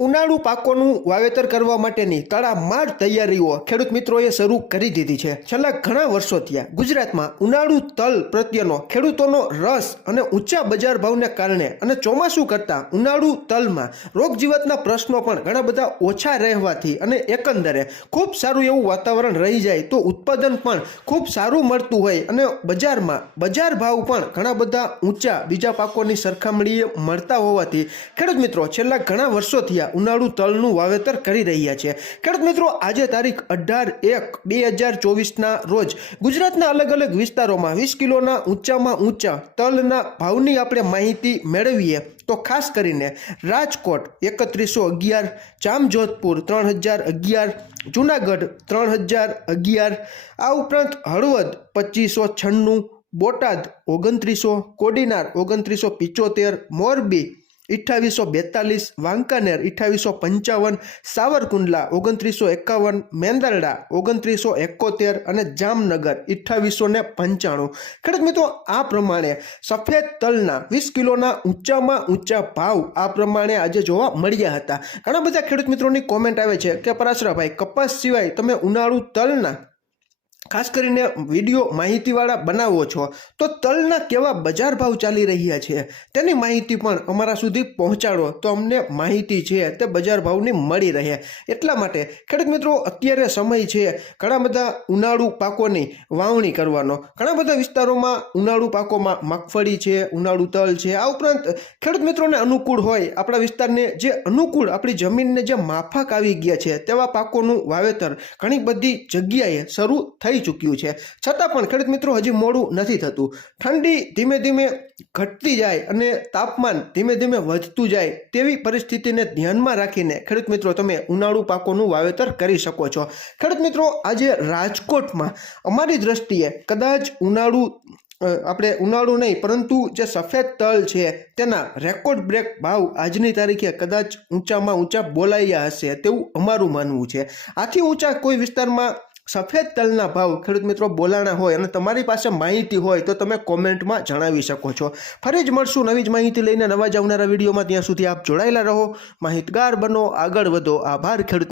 ઉનાળુ પાકોનું વાવેતર કરવા માટેની તડામાર તૈયારીઓ ખેડૂત મિત્રોએ શરૂ કરી દીધી છે. છેલ્લા ઘણા વર્ષો થયા ગુજરાતમાં ઉનાળુ તલ પ્રત્યેનો ખેડૂતોનો રસ અને ઊંચા બજાર ભાવને કારણે અને ચોમાસું કરતાં ઉનાળુ તલમાં રોગજીવતના પ્રશ્નો પણ ઘણા બધા ઓછા રહેવાથી અને એકંદરે ખૂબ સારું એવું વાતાવરણ રહી જાય તો ઉત્પાદન પણ ખૂબ સારું મળતું હોય અને બજારમાં બજાર ભાવ પણ ઘણા બધા ઊંચા બીજા પાકોની સરખામણીએ મળતા હોવાથી ખેડૂત મિત્રો છેલ્લા ઘણા વર્ષો થયા ઉનાળુ તલનું વાવેતર કરી રહ્યા છે. ખેડૂત મિત્રો, આજે તારીખ અઢાર એક બે હજાર ચોવીસના રોજ ગુજરાતના અલગ અલગ વિસ્તારોમાં વીસ કિલોના ઊંચામાં ઊંચા તલના ભાવની આપણે માહિતી મેળવીએ તો ખાસ કરીને રાજકોટ એકત્રીસો અગિયાર, જામજોધપુર ત્રણ હજાર અગિયાર, જુનાગઢ ત્રણ હજાર અગિયાર, આ ઉપરાંત હળવદ પચીસો છન્નું, બોટાદ ઓગણત્રીસો, કોડીનાર ઓગણત્રીસો પિચોતેર, મોરબી અઠ્ઠાવીસો બેતાલીસ, વાંકાનેર અઠ્ઠાવીસો પંચાવન, સાવરકુંડલા ઓગણત્રીસો એકાવન, મેંદરડા ઓગણત્રીસો એકોતેર અને જામનગર અઠ્ઠાવીસો ને પંચાણું. ખેડૂત મિત્રો, આ પ્રમાણે સફેદ તલના વીસ કિલોના ઊંચામાં ઊંચા ભાવ આ પ્રમાણે આજે જોવા મળ્યા હતા. ઘણા બધા ખેડૂત મિત્રોની કોમેન્ટ આવે છે કે પરાશરાભાઈ, કપાસ સિવાય તમે ઉનાળુ તલના ખાસ કરીને વીડિયો માહિતીવાળા બનાવો છો, તો તલના કેવા બજાર ભાવ ચાલી રહ્યા છે? તેની માહિતી પણ અમારા સુધી પહોંચાડો, તો અમને માહિતી છે તે બજાર ભાવની મળી રહે. એટલા માટે ખેડૂત મિત્રો, અત્યારે સમય છે ઘણા બધા ઉનાળુ પાકોની વાવણી કરવાનો. ઘણા બધા વિસ્તારોમાં ઉનાળુ પાકોમાં મગફળી છે, ઉનાળુ તલ છે, આ ઉપરાંત ખેડૂત મિત્રોને અનુકૂળ હોય, આપણા વિસ્તારને જે અનુકૂળ આપણી જમીનને જે માફક આવી ગયા છે, તેવા પાકોનું વાવેતર ઘણી બધી જગ્યાએ શરૂ થઈ ચૂક્યું છે. છતાં પણ ખેડૂત મિત્રો હજી મોડું નથી થતું. ઠંડી ધીમે ધીમે ઘટતી જાય અને તાપમાન ધીમે ધીમે વધતું જાય તેવી પરિસ્થિતિને ધ્યાનમાં રાખીને ખેડૂત મિત્રો તમે ઉનાળુ પાકોનું વાવેતર કરી શકો છો. ખેડૂત મિત્રો, આજે રાજકોટમાં અમારી દ્રષ્ટિએ કદાચ ઉનાળુ આપણે ઉનાળુ નહીં, પરંતુ જે સફેદ તલ છે તેના રેકોર્ડ બ્રેક ભાવ આજની તારીખે કદાચ ઊંચામાં ઊંચા બોલાયા હશે તેવું અમારું માનવું છે. આથી ઊંચા કોઈ વિસ્તારમાં સફેદ તલના ભાવ ખેડૂત મિત્રો બોલાણા હોય અને તમારી પાસે માહિતી હોય તો તમે કોમેન્ટમાં જણાવી શકો છો. ફરી જ મળશું નવી જ માહિતી લઈને નવા જ આવનારા વિડીયોમાં. ત્યાં સુધી આપ જોડાયેલા રહો. માહિતગાર બનો. આગળ વધો. આભાર ખેડૂત